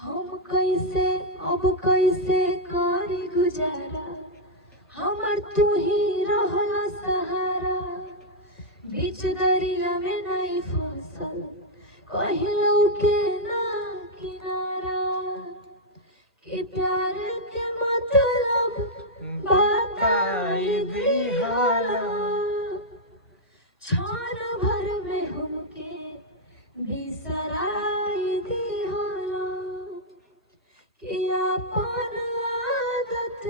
हम कैसे अब कैसे करी गुजारा, हमर तू ही रहला सहारा। बीच दरिया में नहीं फसल, कहलू के ना किनारा। कि प्यार के मतलब बताई दिहाला, क्षण भर में हमके बिसराई दिहाला। कि अपन आदत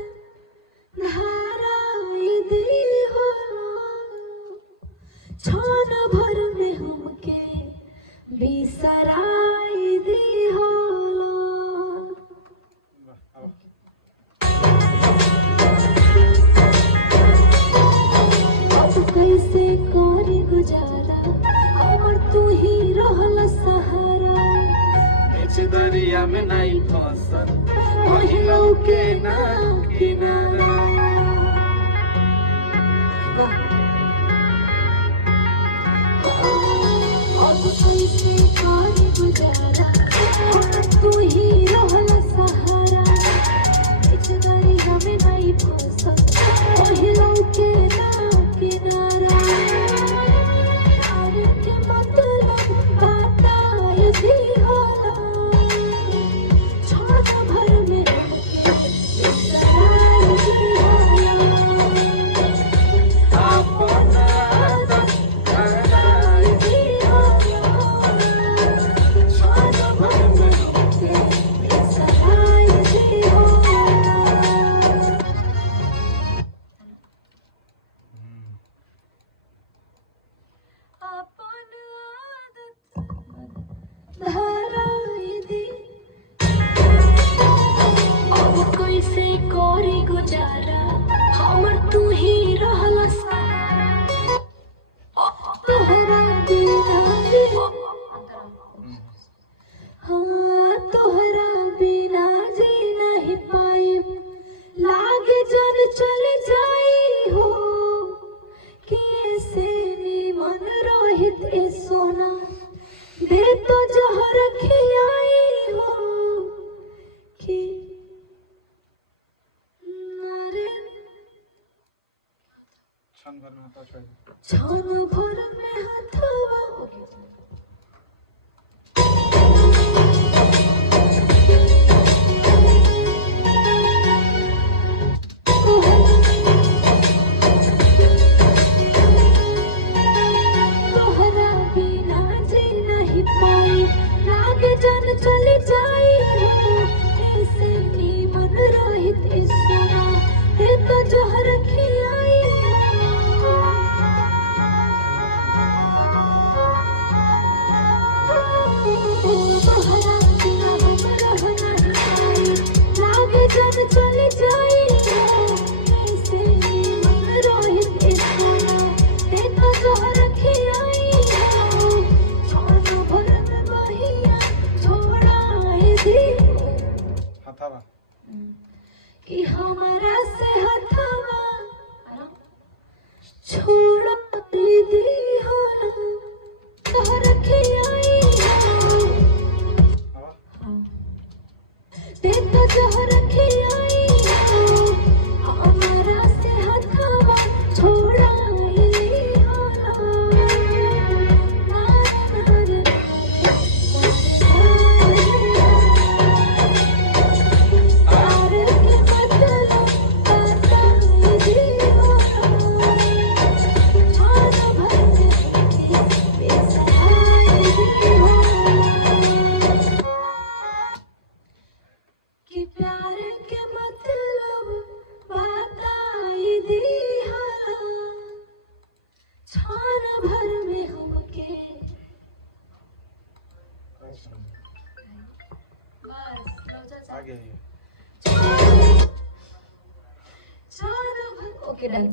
धराई दिहाला, क्षण भर में हमके बिसराई दिहाला। अब कैसे करी गुजारा, हमर तू ही रहला सहारा। बीच दरिया में नहीं फसल, कहलू के ना किनारा। अब कैसे करी गुजारा, हमर तू ही रहला सहारा। बीच दरिया में नहीं फसल, कहलू के ना किनारा। प्यार के मतलब बताई दिहाला, क्षण भर में हमके बिसराई दिहाला। अपन आदत धराई दिहाला, क्षण भर में हमके बिसराई दिहाला। अपन आदत धराई दी। अब कैसे करी गुजारा, हमर तू ही रहला सहारा। तोहरा बिना हाँ, तोहरा बिना जी नहीं पाई। लागे जन चले जाई हो, कैसे निमन रहित ए सोना। दे तो जहर खियाई हो, कि नारे क्षण भर में हाथ छोड़ दे। क्षण भर में हथवा। तोहरा बिना जी नहीं पाई, लागे जन चली जाई हो, कैसे निमन रहित ए सोना। हे तो जहर खियाई हो। तोहरा बिना हम रह नहीं पाई, लागे जन चली जाई हो, कैसे निमन रहित ए सोना। हे तो जहर खियाई हो, क्षण भर में बहिया छोड़ाई दी। हथवा कि हमारा से हथवा छोड़ा दी होला, तोहर खियाई हो। ते तो जहर खियाई हो, हमारा से हथवा छोड़ाई होला। प्यार के मतलब बताई दिहाला, क्षण भर में हमके बिसराई दिहाला। कि प्यार के मतलब बताई दिहाला, क्षण भर में हमके। बस आगे क्षण भर। ओके डन।